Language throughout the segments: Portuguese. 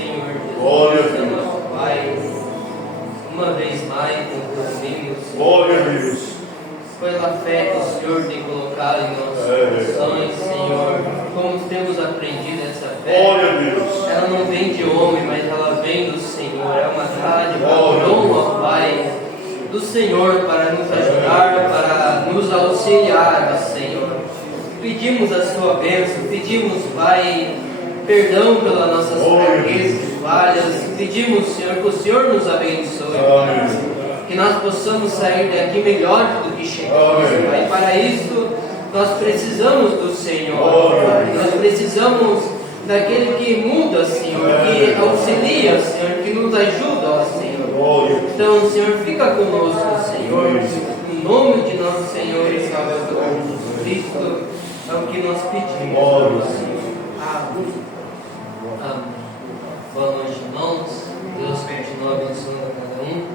Senhor Jesus. Glória a Deus. Nosso Pai, uma vez mais, nos reunimos, Glória a Deus. pela fé que o Senhor tem colocado em nossos corações, Senhor. Como temos aprendido essa fé, Glória a Deus. ela não vem de homem, mas ela vem do Senhor. É uma dádiva, Glória a dom, ó Pai, do Senhor para nos ajudar, para nos auxiliar, ó Senhor. Pedimos a sua bênção, pedimos, Pai, perdão pelas nossas fraquezas e falhas. Pedimos, Senhor, que o Senhor nos abençoe, Pai. Que nós possamos sair daqui melhores do que chegamos, Pai. Para isso, nós precisamos do Senhor, Pai. Nós precisamos daquele que muda, Senhor, que auxilia, Senhor, que nos ajuda, ó Senhor. Então, Senhor, fica conosco, Senhor, em nome de nosso Senhor e Salvador Jesus Cristo, é o que nós pedimos, Senhor. Amém. Amém. Boa noite, irmãos. Deus continua abençoando a cada um,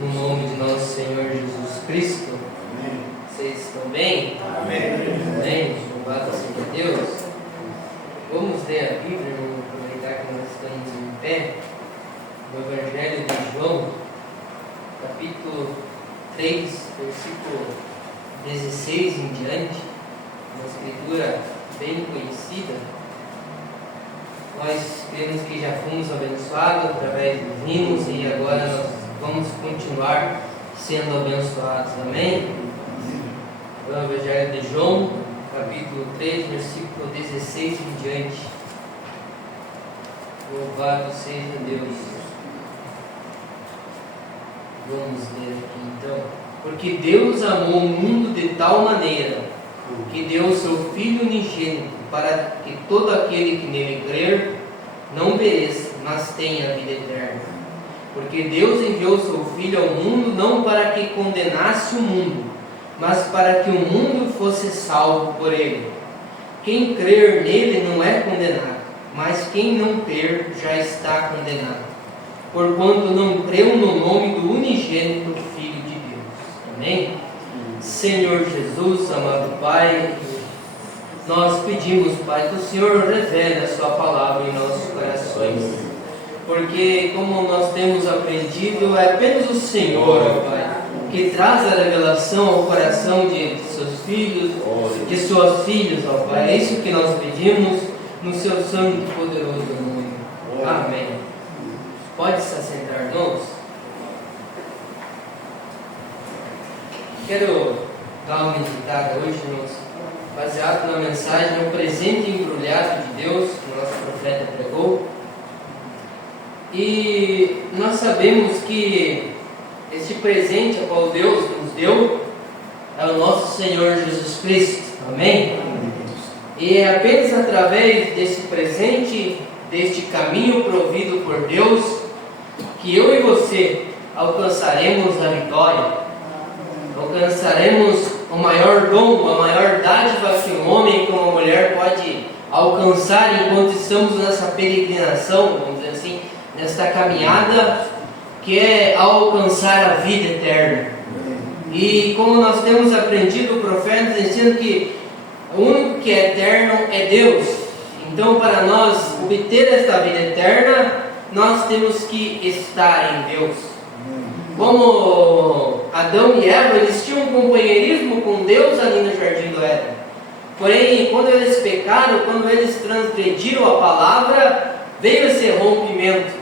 no nome de nosso Senhor Jesus Cristo. Amém. Vocês estão bem? Amém. Amém. Louvado seja Deus. Vamos ler a Bíblia, vamos aproveitar que nós estamos em pé, no Evangelho de João, capítulo 3, versículo 16 em diante, uma escritura bem conhecida. Nós cremos que já fomos abençoados através dos hinos e agora nós vamos continuar sendo abençoados. Amém? O Evangelho de João, capítulo 3, versículo 16 em diante. Louvado seja Deus. Vamos ler aqui então. Porque Deus amou o mundo de tal maneira que deu o seu Filho unigênito, para que todo aquele que nele crer não pereça, mas tenha a vida eterna. Porque Deus enviou o seu Filho ao mundo não para que condenasse o mundo, mas para que o mundo fosse salvo por ele. Quem crer nele não é condenado, mas quem não crer já está condenado, porquanto não creu no nome do unigênito Filho de Deus. Amém? Senhor Jesus, amado Pai, nós pedimos, Pai, que o Senhor revele a sua palavra em nossos corações, porque como nós temos aprendido, é apenas o Senhor, ó Pai, que traz a revelação ao coração de seus filhos, de suas filhas, ó Pai. É isso que nós pedimos no seu santo e poderoso nome. Amém. Pode se assentar, irmãos. Quero dar uma meditada hoje, irmãos, baseado na mensagem, o presente embrulhado de Deus, que o nosso profeta pregou. E nós sabemos que este presente a qual Deus nos deu é o nosso Senhor Jesus Cristo. Amém? E é apenas através desse presente, deste caminho provido por Deus, que eu e você alcançaremos a vitória. Alcançaremos o maior dom, a maior dádiva que um homem e que uma mulher pode alcançar enquanto estamos nessa peregrinação, vamos dizer assim, nesta caminhada, que é alcançar a vida eterna. E como nós temos aprendido, o profeta dizendo que o único que é eterno é Deus. Então, para nós obter esta vida eterna, nós temos que estar em Deus. Como Adão e Eva, eles tinham um companheirismo com Deus ali no Jardim do Éden. Porém, quando eles pecaram, quando eles transgrediram a palavra, veio esse rompimento.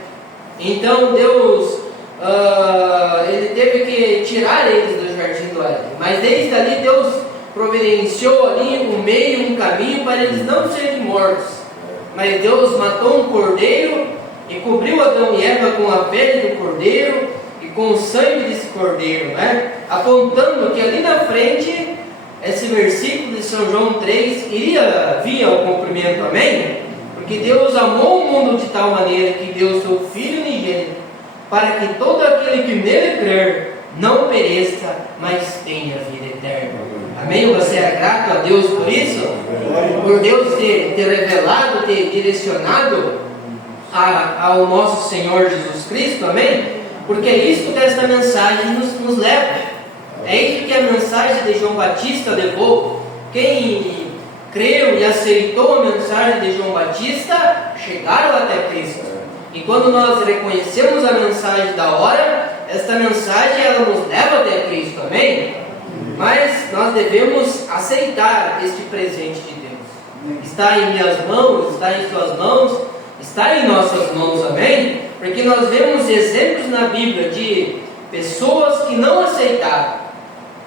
Então Deus, ele teve que tirar eles do Jardim do Éden. Mas desde ali Deus providenciou ali um meio, um caminho para eles não serem mortos. Mas Deus matou um cordeiro e cobriu Adão e Eva com a pele do cordeiro e com o sangue desse cordeiro, né? Apontando que ali na frente, esse versículo de São João 3 iria vir ao cumprimento, amém? Porque Deus amou o mundo de tal maneira que deu o seu Filho unigênito, para que todo aquele que nele crer não pereça, mas tenha vida eterna. Amém? Você é grato a Deus por isso? Por Deus ter revelado, ter direcionado ao nosso Senhor Jesus Cristo, amém? Porque é isso que esta mensagem nos leva. É isso que a mensagem de João Batista levou. Quem creu e aceitou a mensagem de João Batista chegaram até Cristo. E quando nós reconhecemos a mensagem da hora, esta mensagem ela nos leva até Cristo, amém? Mas nós devemos aceitar este presente de Deus. Está em minhas mãos, está em suas mãos, está em nossas mãos, amém? Porque nós vemos exemplos na Bíblia de pessoas que não aceitaram.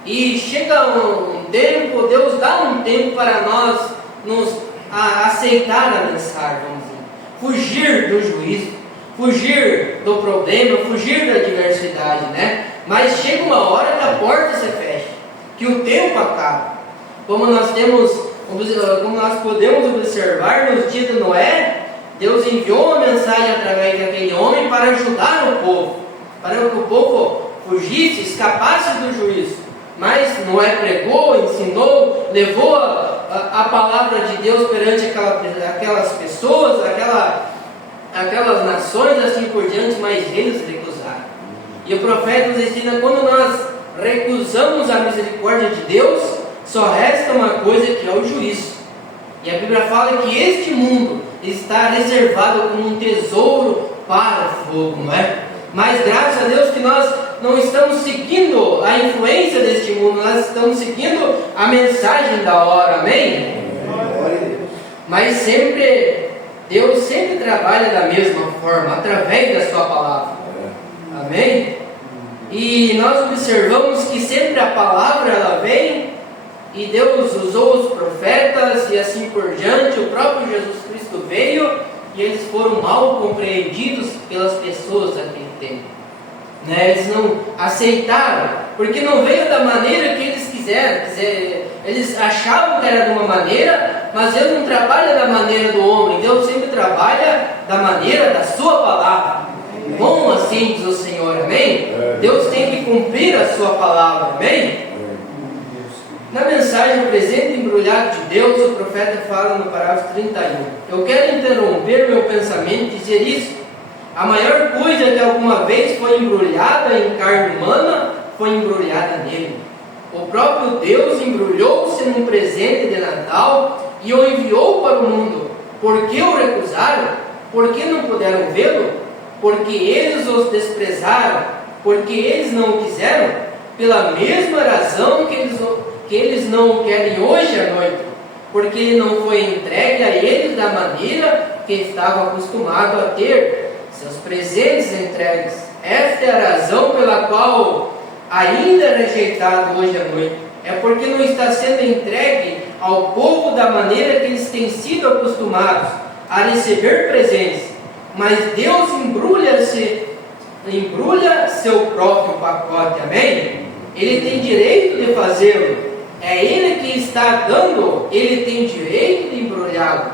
E chega um tempo, Deus dá um tempo para nós aceitar a mensagem, vamos dizer. Fugir do juízo, fugir do problema, fugir da adversidade, né? Mas chega uma hora que a porta se fecha, que o tempo acaba. Como nós podemos observar nos dias de Noé, Deus enviou uma mensagem através daquele homem para ajudar o povo, para que o povo fugisse, escapasse do juízo. Mas Noé pregou, ensinou, levou a palavra de Deus perante aquelas pessoas, aquelas nações, assim por diante, mas eles recusaram. E o profeta nos ensina, quando nós recusamos a misericórdia de Deus, só resta uma coisa, que é o juízo. E a Bíblia fala que este mundo está reservado como um tesouro para o fogo, não é? Mas graças a Deus que nós não estamos seguindo a influência deste mundo, nós estamos seguindo a mensagem da hora, amém? Mas Deus sempre trabalha da mesma forma, através da sua palavra, amém? E nós observamos que sempre a palavra ela vem, e Deus usou os profetas e assim por diante. O próprio Jesus Cristo veio e eles foram mal compreendidos pelas pessoas daquele tempo, né? Eles não aceitaram, porque não veio da maneira que eles quiseram. Eles achavam que era de uma maneira, mas Deus não trabalha da maneira do homem. Deus sempre trabalha da maneira da sua palavra. Bom assim diz o Senhor, amém? Deus tem que cumprir a sua palavra, amém? Na mensagem, o presente embrulhado de Deus, o profeta fala no parágrafo 31. Eu quero interromper meu pensamento e dizer isso. A maior coisa que alguma vez foi embrulhada em carne humana, foi embrulhada nele. O próprio Deus embrulhou-se num presente de Natal e o enviou para o mundo. Por que o recusaram? Por que não puderam vê-lo? Porque eles os desprezaram, porque eles não o quiseram, pela mesma razão que eles não o querem hoje à noite, porque ele não foi entregue a eles da maneira que estavam acostumados a ter seus presentes entregues. Esta é a razão pela qual ainda é rejeitado hoje à noite. É porque não está sendo entregue ao povo da maneira que eles têm sido acostumados a receber presentes. Mas Deus embrulha seu próprio pacote, amém? Ele tem direito de fazê-lo. É Ele que está dando, Ele tem direito de embrulhá-lo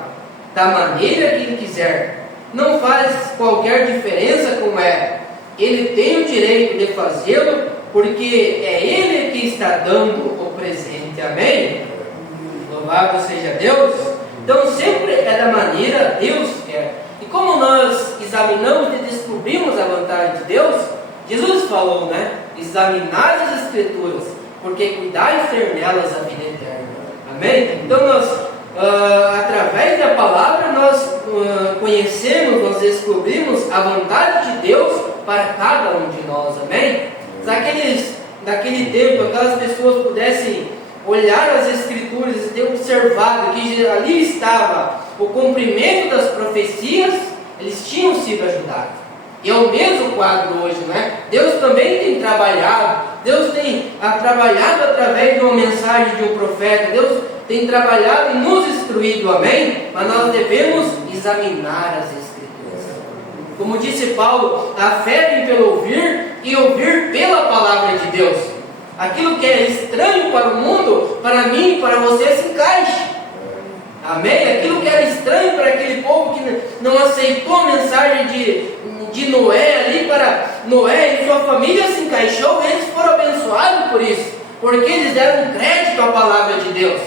da maneira que Ele quiser. Não faz qualquer diferença como é. Ele tem o direito de fazê-lo, porque é Ele que está dando o presente, amém? Louvado seja Deus. Então sempre é da maneira que Deus quer. E como nós examinamos e descobrimos a vontade de Deus, Jesus falou, né? Examinar as Escrituras, porque cuidar de ter nelas a vida eterna. Amém? Então através da palavra nós conhecemos, nós descobrimos a vontade de Deus para cada um de nós. Amém? Se daquele tempo aquelas pessoas pudessem olhar as Escrituras e ter observado que ali estava o cumprimento das profecias, eles tinham sido ajudados. E é o mesmo quadro hoje, não é? Deus também tem trabalhado, Deus tem trabalhado através de uma mensagem de um profeta, Deus tem trabalhado e nos instruído, amém? Mas nós devemos examinar as Escrituras. Como disse Paulo, a fé vem pelo ouvir e ouvir pela palavra de Deus. Aquilo que é estranho para o mundo, para mim e para você se encaixe. Amém? Aquilo que era estranho para aquele povo que não aceitou a mensagem de Noé ali, para Noé e sua família se encaixou, eles foram abençoados por isso, porque eles deram crédito à palavra de Deus.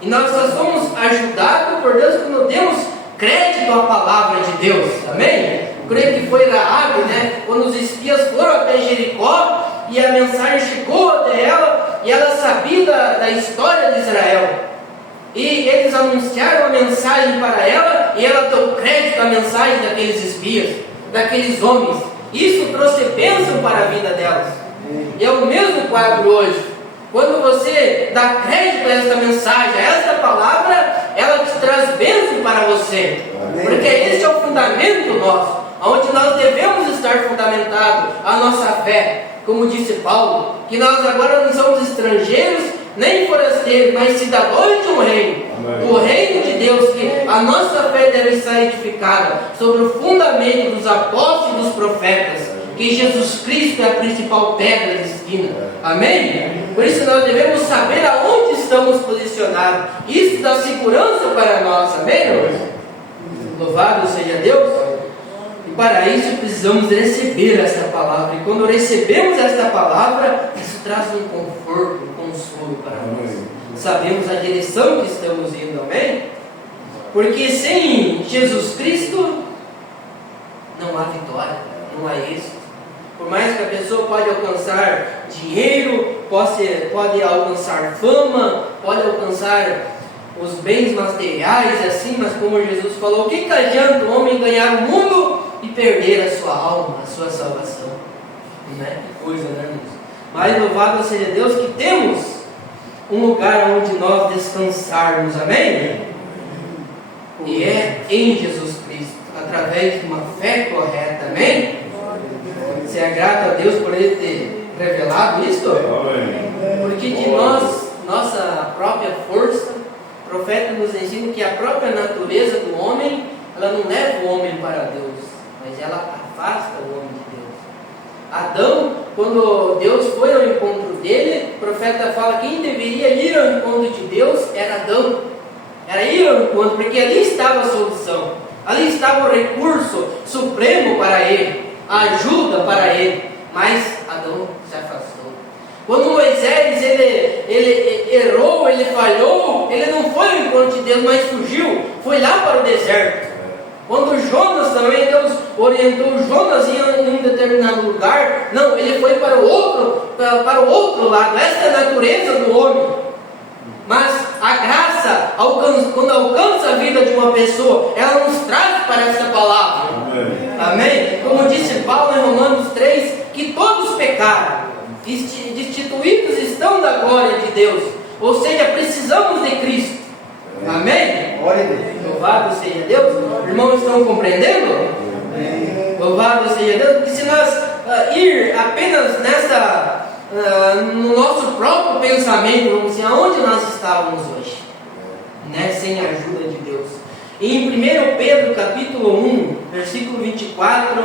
E nós só somos ajudados por Deus quando demos crédito à palavra de Deus, amém? Creio que foi Raabe, né? Quando os espias foram até Jericó e a mensagem chegou até ela, e ela sabia da história de Israel. E eles anunciaram a mensagem para ela, e ela deu crédito à mensagem daqueles espias, daqueles homens. Isso trouxe bênção para a vida delas. E é o mesmo quadro hoje. Quando você dá crédito a esta mensagem, a esta palavra, ela te traz bênção para você. Porque este é o fundamento nosso, onde nós devemos estar fundamentados a nossa fé. Como disse Paulo, que nós agora não somos estrangeiros, nem forasteiros, mas cidadãos de um reino. O reino de Deus, que a nossa fé deve estar edificada sobre o fundamento dos apóstolos e dos profetas, que Jesus Cristo é a principal pedra de esquina. Amém? Por isso nós devemos saber aonde estamos posicionados. Isso dá segurança para nós. Amém? Louvado seja Deus. E para isso precisamos receber esta palavra. E quando recebemos esta palavra, isso traz um conforto, um consolo para nós. Sabemos a direção que estamos indo. Amém? Porque sem Jesus Cristo não há vitória, não há êxito. Por mais que a pessoa pode alcançar dinheiro, pode alcançar fama, pode alcançar os bens materiais, assim, mas como Jesus falou, o que adianta o homem ganhar o mundo e perder a sua alma, a sua salvação? Né? Que coisa, né, irmãos? Mas louvado seja Deus que temos um lugar onde nós descansarmos, amém? E é em Jesus Cristo, através de uma fé correta, amém? Você é grato a Deus por Ele ter revelado isso? Porque de nós, nossa própria força, o profeta nos ensina que a própria natureza do homem, ela não leva o homem para Deus, mas ela afasta o homem de Deus. Adão, quando Deus foi ao encontro dele, o profeta fala que quem deveria ir ao encontro de Deus era Adão. Era ir ao encontro, porque ali estava a solução, ali estava o recurso supremo para ele, a ajuda para ele, mas Adão se afastou. Quando Moisés ele errou, ele falhou, ele não foi ao encontro de Deus, mas fugiu, foi lá para o deserto. Quando Jonas também, Deus orientou Jonas em um determinado lugar, não, ele foi para o outro lado. Essa é a natureza do homem. Mas a graça, quando alcança a vida de uma pessoa, ela nos traz para essa palavra. Amém? Como disse Paulo em Romanos 3, que todos pecaram, destituídos estão da glória de Deus. Ou seja, precisamos de Cristo. Amém? Louvado seja Deus. Irmãos, estão compreendendo? Louvado seja Deus. Porque se nós ir apenas no nosso próprio pensamento, vamos dizer, aonde nós estávamos hoje, né? Sem a ajuda de Deus. E em 1 Pedro capítulo 1, versículo 24,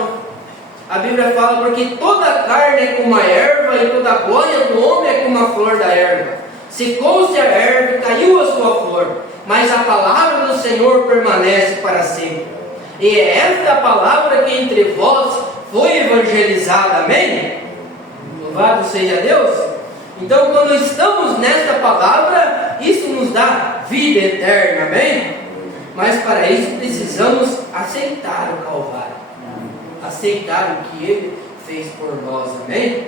a Bíblia fala: porque toda a carne é como a erva, e toda a glória do homem é como a flor da erva. Secou-se a erva e caiu a sua flor, mas a palavra do Senhor permanece para sempre. E é esta a palavra que entre vós foi evangelizada. Amém? Louvado seja Deus. Então, quando estamos nesta palavra, isso nos dá vida eterna. Amém? Mas para isso precisamos aceitar o Calvário, aceitar o que Ele fez por nós. Amém?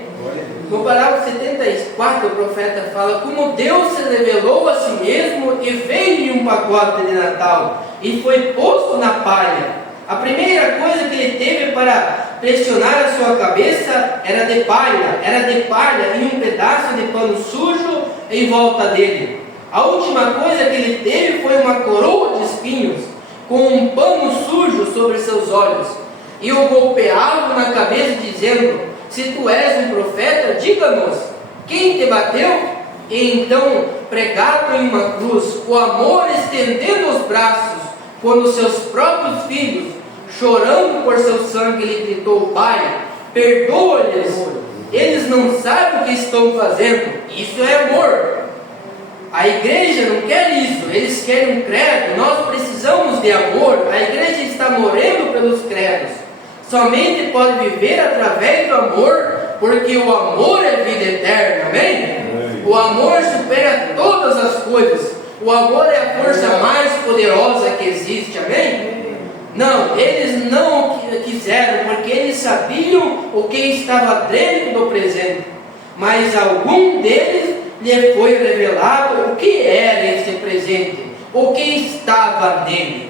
No parágrafo 74, o profeta fala: como Deus se revelou a si mesmo e veio em um pacote de Natal e foi posto na palha. A primeira coisa que ele teve para pressionar a sua cabeça era de palha e um pedaço de pano sujo em volta dele. A última coisa que ele teve foi uma coroa de espinhos com um pano sujo sobre seus olhos, e o golpeava na cabeça dizendo: se tu és um profeta, diga-nos, quem te bateu? E então, pregado em uma cruz, o amor estendendo os braços, quando seus próprios filhos, chorando por seu sangue, lhe gritou: Pai, perdoa-lhes, eles não sabem o que estão fazendo. Isso é amor. A igreja não quer isso, eles querem um credo. Nós precisamos de amor. A igreja está morrendo pelos credos. Somente pode viver através do amor, porque o amor é vida eterna. Amém? O amor supera todas as coisas. O amor é a força mais poderosa que existe. Amém? Não, eles não quiseram, porque eles sabiam o que estava dentro do presente. Mas algum deles lhe foi revelado o que era esse presente, o que estava nele.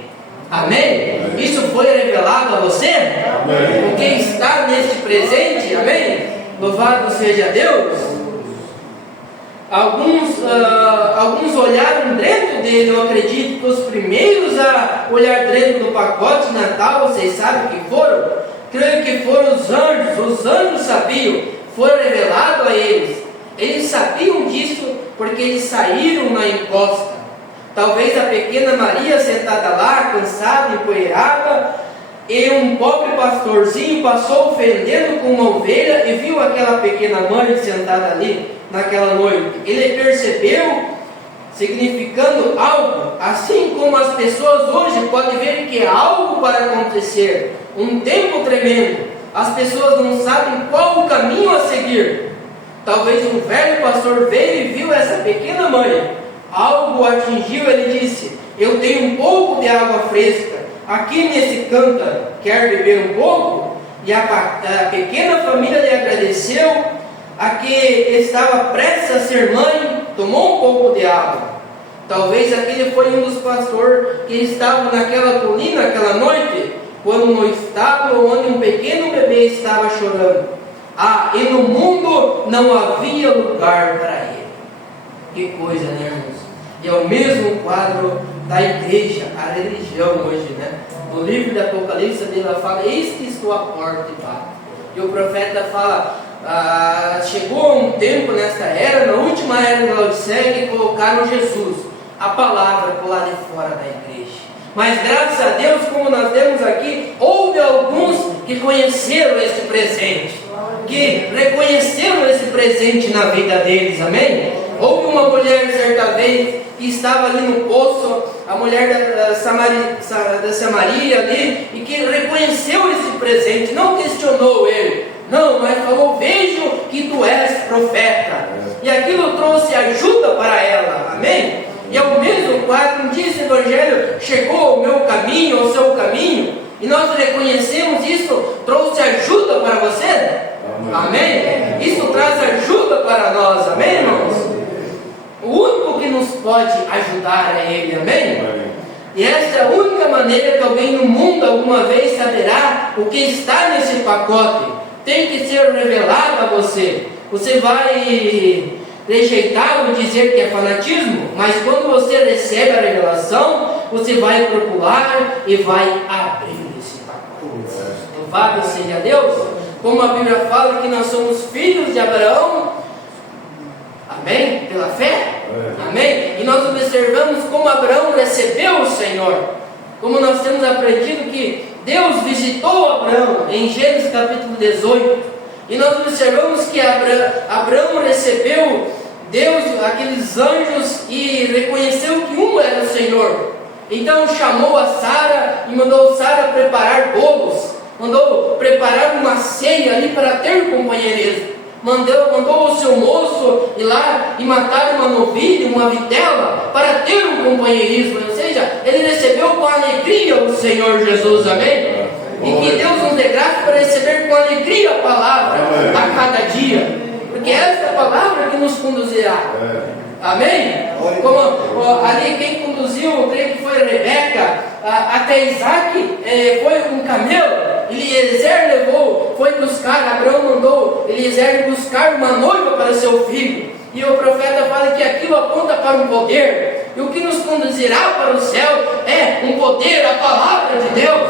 Amém? Isso foi revelado a você? Amém. O que está neste presente? Amém? Louvado seja Deus. Alguns olharam dentro dele. Eu acredito que os primeiros a olhar dentro do pacote de Natal, vocês sabem que foram? Creio que foram os anjos. Os anjos sabiam, foi revelado a eles. Eles sabiam disso porque eles saíram na encosta. Talvez a pequena Maria sentada lá, cansada, empoeirada, e um pobre pastorzinho passou ofendendo com uma ovelha e viu aquela pequena mãe sentada ali naquela noite. Ele percebeu, significando algo, assim como as pessoas hoje podem ver que há algo para acontecer, um tempo tremendo. As pessoas não sabem qual o caminho a seguir. Talvez um velho pastor veio e viu essa pequena mãe. Algo atingiu, ele disse: eu tenho um pouco de água fresca aqui nesse cântaro, quer beber um pouco? E a pequena família lhe agradeceu. A que estava prestes a ser mãe, tomou um pouco de água. Talvez aquele foi um dos pastores que estavam naquela colina aquela noite, quando no estábulo onde um pequeno bebê estava chorando. E no mundo não havia lugar para ele. Que coisa, né, irmãos? E é o mesmo quadro da igreja, a religião hoje, né? No livro de Apocalipse, ela fala: eis que estou à porta e bato. E o profeta fala: chegou um tempo nesta era, na última era de Laodiceia, que colocaram Jesus, a palavra, por lá de fora da igreja. Mas graças a Deus, como nós vemos aqui, houve alguns que conheceram esse presente, que reconheceram esse presente na vida deles, amém? Houve uma mulher certa vez que estava ali no poço, a mulher da Samaria ali, e que reconheceu esse presente, não questionou ele, não, mas falou: vejo que tu és profeta. E aquilo trouxe ajuda para ela, amém? E é o mesmo quadro, um dia esse evangelho chegou ao meu caminho, ao seu caminho, e nós reconhecemos isso, trouxe ajuda para você, amém? Isso traz ajuda para nós, amém, irmãos? O único que nos pode ajudar é Ele, amém? E essa é a única maneira que alguém no mundo alguma vez saberá o que está nesse pacote. Tem que ser revelado a você. Você vai rejeitá-lo e dizer que é fanatismo, mas quando você recebe a revelação, você vai procurar e vai abrir esse pacote. Louvado seja Deus! Como a Bíblia fala que nós somos filhos de Abraão, amém? Pela fé, amém? E nós observamos como Abraão recebeu o Senhor, como nós temos aprendido que Deus visitou Abraão em Gênesis capítulo 18, e nós observamos que Abraão recebeu Deus, aqueles anjos, e reconheceu que um era o Senhor. Então chamou a Sara e mandou Sara preparar bolos, mandou preparar uma ceia ali para ter companheirismo. Mandou o seu moço ir lá e matar uma novilha, uma vitela, para ter um companheirismo. Ou seja, ele recebeu com alegria o Senhor Jesus, amém? E que Deus nos dê graça para receber com alegria a palavra a cada dia, porque essa é a palavra que nos conduzirá, amém? Como ali quem conduziu, eu creio que foi Rebeca, até Isaac, foi um camelo. Eliezer levou, foi buscar, Abraão mandou Eliezer buscar uma noiva para seu filho. E o profeta fala que aquilo aponta para um poder. E o que nos conduzirá para o céu é um poder, a palavra de Deus.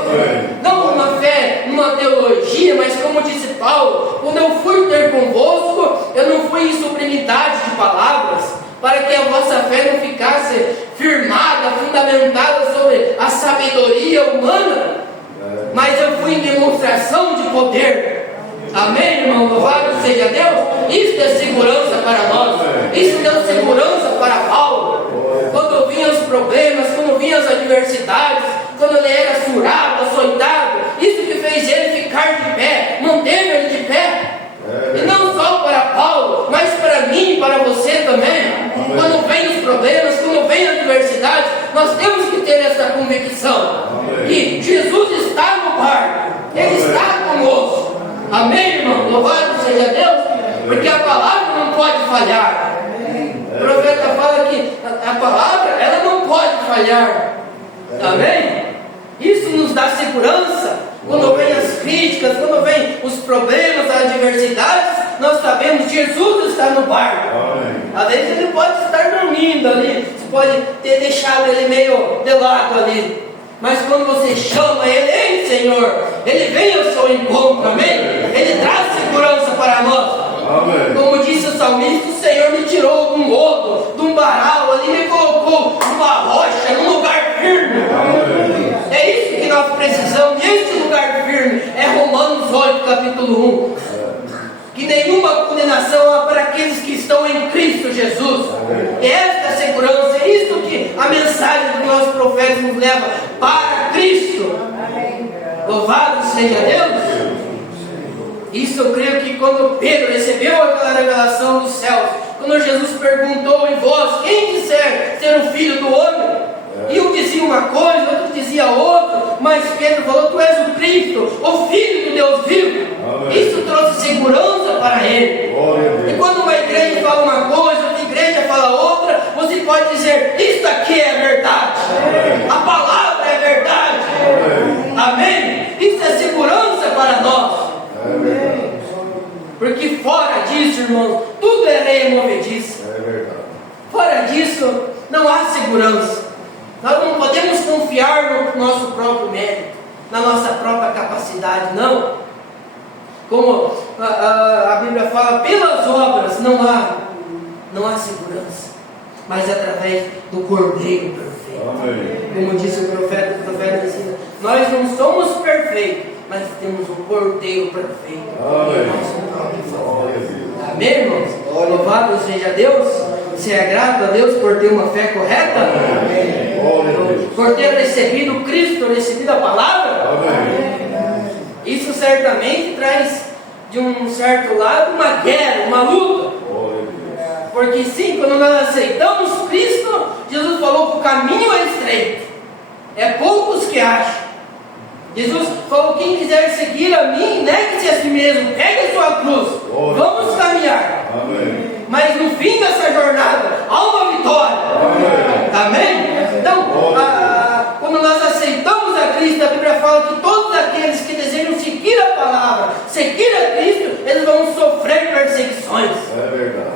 Não uma fé, uma teologia, mas como disse Paulo: quando eu fui ter convosco, eu não fui em sublimidade de palavras, para que a vossa fé não ficasse firmada, fundamentada sobre a sabedoria humana, mas eu fui em demonstração de poder. Amém, irmão? Louvado seja Deus. Isso é segurança para nós. Isso deu segurança para Paulo. Quando vinham os problemas, quando vinham as adversidades, quando ele era surrado, açoitado, isso que fez ele ficar de pé, manteve ele de pé. E não só para Paulo, mas para mim e para você também. Quando vem os problemas, quando vem a adversidade, nós temos que ter essa convicção que Jesus está no barco, Ele está conosco. Amém, irmão? Louvado seja Deus, porque a palavra não pode falhar. O profeta fala que a palavra, ela não pode falhar. Amém? dá segurança. Quando vem as críticas, quando vem os problemas, as adversidades, nós sabemos que Jesus está no barco. Às vezes ele pode estar dormindo ali, você pode ter deixado ele meio de lado ali. Mas quando você chama ele, ei Senhor, ele vem ao seu encontro, amém? Ele traz segurança para nós. Amém. Como disse o salmista, o Senhor me tirou de um lodo, de um varal, ali me colocou numa rocha, num lugar firme. Amém. É isso que nós precisamos, e esse lugar firme é Romanos 8, capítulo 1. Que nenhuma condenação há para aqueles que estão em Cristo Jesus. É esta segurança, é isto que a mensagem que nós profetas nos leva para Cristo. Louvado seja Deus. Isso eu creio que quando Pedro recebeu aquela revelação dos céus, quando Jesus perguntou em vós, quem disser ser o filho do homem? E um dizia uma coisa, outro dizia outra, mas Pedro falou, tu és o Cristo, o Filho do Deus vivo. Amém. Isso trouxe segurança para ele. E quando uma igreja fala uma coisa, outra igreja fala outra, você pode dizer, isto aqui é verdade. Amém. A palavra é verdade. Amém? Isso é segurança para nós. Amém. Porque fora disso, irmãos, tudo é lei movediça. Fora disso, não há segurança. Nós não podemos confiar no nosso próprio mérito, na nossa própria capacidade, não. Como a Bíblia fala, pelas obras não há segurança, mas através do Cordeiro perfeito. Amém. Como disse o profeta ensina, nós não somos perfeitos, mas temos um Cordeiro perfeito. Amém, irmãos? Louvado seja Deus. Você é grato a Deus por ter uma fé correta? Amém. Por ter recebido Cristo, recebido a palavra? Amém. Isso certamente traz de um certo lado uma guerra, uma luta. Porque sim, quando nós aceitamos Cristo, Jesus falou que o caminho é estreito, é poucos que acham. Jesus falou, quem quiser seguir a mim, negue-se a si mesmo, pegue a sua cruz, vamos caminhar. Amém. Mas no fim dessa jornada, há uma vitória. Amém? Então, quando nós aceitamos a Cristo, a Bíblia fala que todos aqueles que desejam seguir a palavra, seguir a Cristo, eles vão sofrer perseguições. É verdade.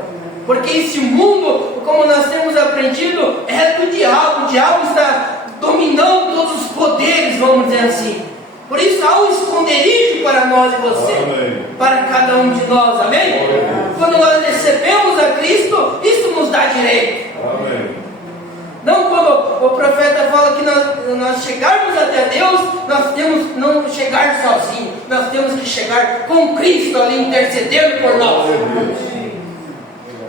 Porque esse mundo, como nós temos aprendido, é do diabo. O diabo está dominando todos os poderes, vamos dizer assim. Por isso há um esconderijo para nós e você. Amém. Para cada um de nós, amém? Quando nós recebemos a Cristo, isso nos dá direito. Amém. Não quando o profeta fala que nós chegarmos até Deus, nós temos não chegar sozinhos, nós temos que chegar com Cristo ali intercedendo por nós.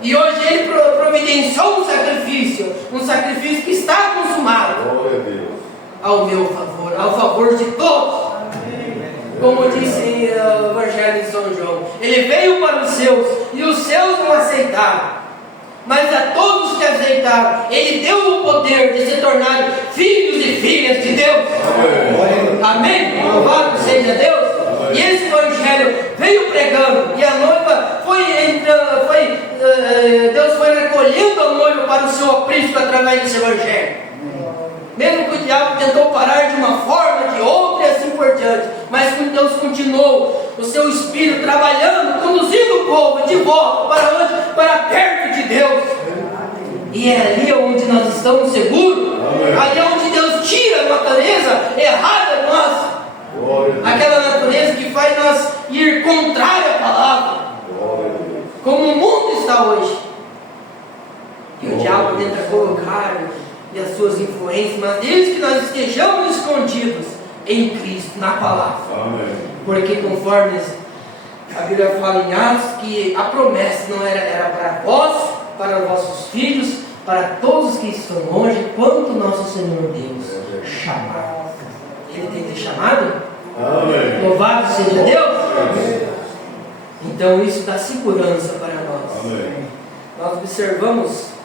E hoje Ele providenciou um sacrifício que está consumado ao meu favor, ao favor de todos. Como disse o Evangelho de São João, Ele veio para os seus e os seus não aceitaram. Mas a todos que aceitaram, Ele deu o poder de se tornarem filhos e filhas de Deus. Amém? Louvado seja Deus. E esse Evangelho veio pregando, e a noiva Deus foi recolhendo a noiva para o seu aprisco através desse Evangelho. Mesmo que o diabo tentou parar de uma forma, de outra e assim por diante, mas Deus continuou o seu Espírito trabalhando, conduzindo o povo de volta para onde? Para perto de Deus. E é ali onde nós estamos seguros. Ali onde Deus tira a natureza errada de nós, aquela natureza que faz nós ir contrário à palavra, como o mundo está hoje. E o diabo tenta colocar e as suas influências, mas desde que nós estejamos escondidos em Cristo, na palavra. Amém. Porque conforme a Bíblia fala em Atos, que a promessa não era para vós, para os vossos filhos, para todos que estão longe, quanto nosso Senhor Deus chamar. Ele tem te chamado? Amém. Louvado seja Deus. Amém. Então isso dá segurança para nós. Amém. Nós observamos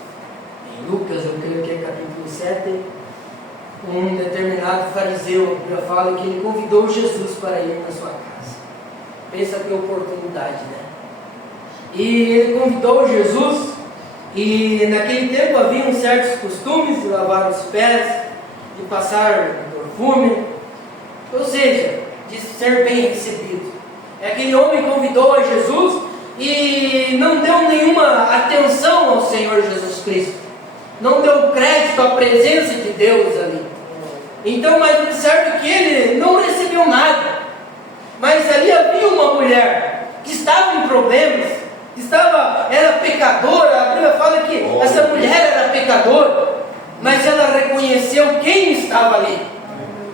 Lucas, eu creio que é capítulo 7, um determinado fariseu, já fala que ele convidou Jesus para ir na sua casa. Pensa que oportunidade, né? E ele convidou Jesus, e naquele tempo haviam certos costumes de lavar os pés, de passar perfume, ou seja, de ser bem recebido. É aquele homem que convidou a Jesus e não deu nenhuma atenção ao Senhor Jesus Cristo, não deu crédito à presença de Deus ali. Então, mas observe que ele não recebeu nada, mas ali havia uma mulher que estava em problemas, era pecadora. A Bíblia fala que essa mulher era pecadora, mas ela reconheceu quem estava ali.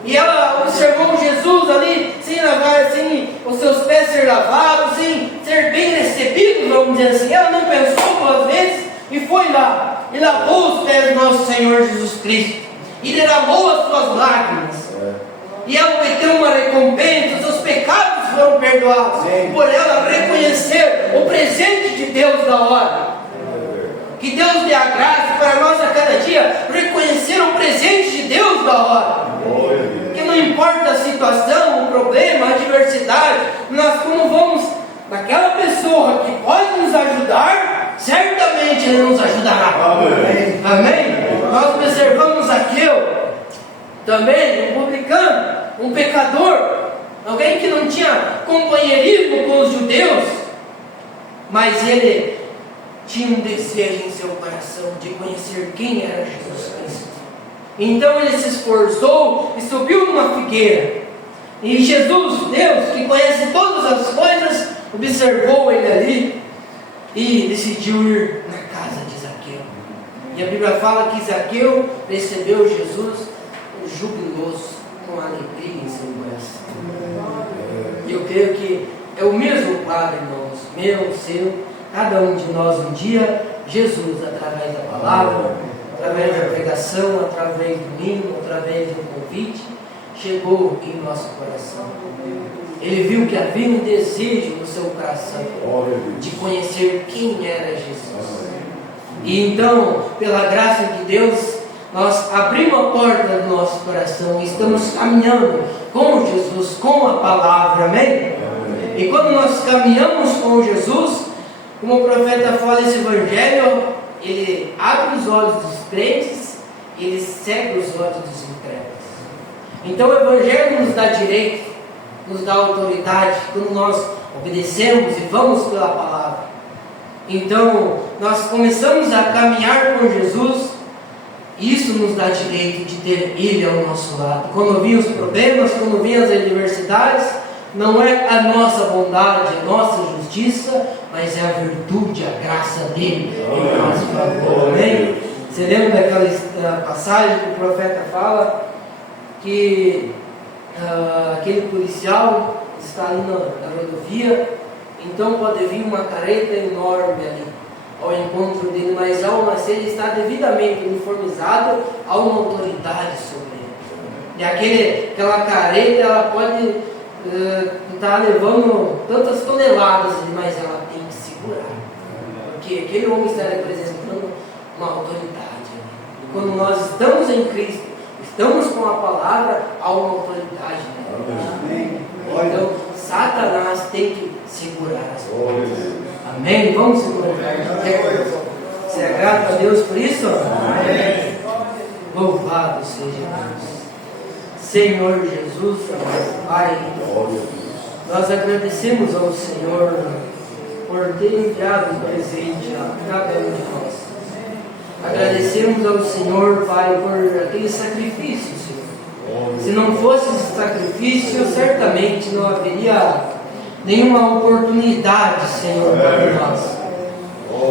E ela observou Jesus ali, sem lavar, sem os seus pés ser lavados, sem ser bem recebidos, vamos dizer assim. Ela não pensou duas vezes e foi lá e lavou os pés do nosso Senhor Jesus Cristo e derramou as suas lágrimas. E ela obteve uma recompensa, os seus pecados foram perdoados, por ela reconhecer o presente de Deus da hora. Que Deus dê a graça para nós a cada dia reconhecer o presente de Deus da hora. Que não importa a situação, o problema, a adversidade, nós como vamos naquela pessoa que pode nos ajudar, certamente Ele nos ajudará. Amém? Amém? Nós observamos Zaqueu, também um publicano, um pecador, alguém que não tinha companheirismo com os judeus, mas ele tinha um desejo em seu coração de conhecer quem era Jesus Cristo. Então ele se esforçou e subiu numa figueira. E Jesus, Deus, que conhece todas as coisas, observou ele ali e decidiu ir na casa de Zaqueu. E a Bíblia fala que Zaqueu recebeu Jesus jubiloso, com alegria em seu coração. E eu creio que é o mesmo Padre, irmãos, meu, seu, cada um de nós um dia, Jesus, através da palavra, através da pregação, através do hino, através do convite, chegou em nosso coração. Ele viu que havia um desejo no seu coração de conhecer quem era Jesus. E então, pela graça de Deus, nós abrimos a porta do nosso coração e estamos caminhando com Jesus, com a palavra, amém? E quando nós caminhamos com Jesus, como o profeta fala esse evangelho, ele abre os olhos dos crentes e ele cega os olhos dos incrédulos. Então o evangelho nos dá direito, nos dá autoridade, quando nós obedecemos e vamos pela palavra. Então nós começamos a caminhar com Jesus. Isso nos dá direito de ter Ele ao nosso lado. Quando vinham os problemas, quando vinham as adversidades, não é a nossa bondade, a nossa justiça, mas é a virtude, a graça dele em nosso favor. Amém? Você lembra daquela passagem que o profeta fala que aquele policial está ali na rodovia, então pode vir uma carreta enorme ali ao encontro dele, mas ao nascer ele está devidamente uniformizado a uma autoridade sobre ele. E aquela carreta, ela pode estar levando tantas toneladas, mas ela tem que segurar, porque aquele homem está representando uma autoridade. E quando nós estamos em Cristo, estamos com a palavra, há uma autoridade. Então Satanás tem que segurar as coisas. Amém? Vamos segurar. Você é grato a Deus por isso? Amém. Louvado seja Deus. Senhor Jesus, Pai, nós agradecemos ao Senhor por ter enviado um presente a cada um de nós. Agradecemos ao Senhor, Pai, por aquele sacrifício, Senhor. Se não fosse esse sacrifício, certamente não haveria nenhuma oportunidade, Senhor, para nós.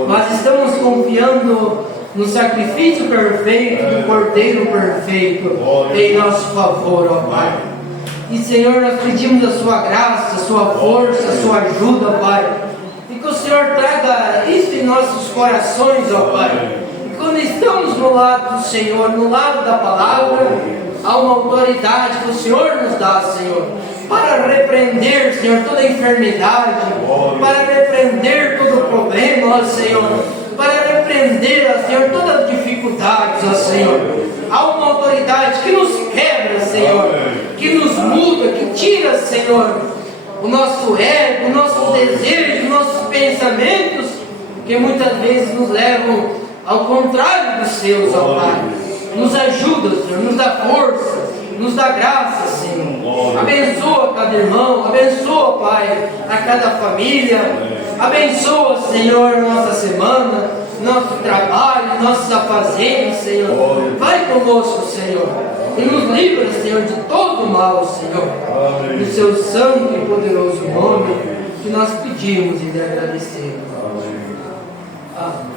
Nós estamos confiando no sacrifício perfeito do Cordeiro perfeito em nosso favor, ó Pai. E Senhor, nós pedimos a sua graça, a sua força, a sua ajuda, Pai. E que o Senhor traga isso em nossos corações, ó Pai. E quando estamos no lado do Senhor, no lado da palavra, há uma autoridade que o Senhor nos dá, Senhor, para repreender, Senhor, toda enfermidade, para repreender todo problema, ó Senhor, para repreender, ó Senhor, todas as dificuldades, ó Senhor. Há uma autoridade que nos quebra, Senhor, que nos muda, que tira, Senhor, o nosso ego, o nosso desejo, os nossos pensamentos, que muitas vezes nos levam ao contrário dos seus, ó Pai. Nos ajuda, Senhor, nos dá força, Nos dá graça, Senhor. Glória. Abençoa cada irmão, abençoa, Pai, a cada família. Abençoa, Senhor, nossa semana, nosso trabalho, nossos afazeres, Senhor. Glória. Vai conosco, Senhor. E nos livra, Senhor, de todo mal, Senhor. Amém. No seu santo e poderoso nome, que nós pedimos e lhe agradecemos. Amém. Amém.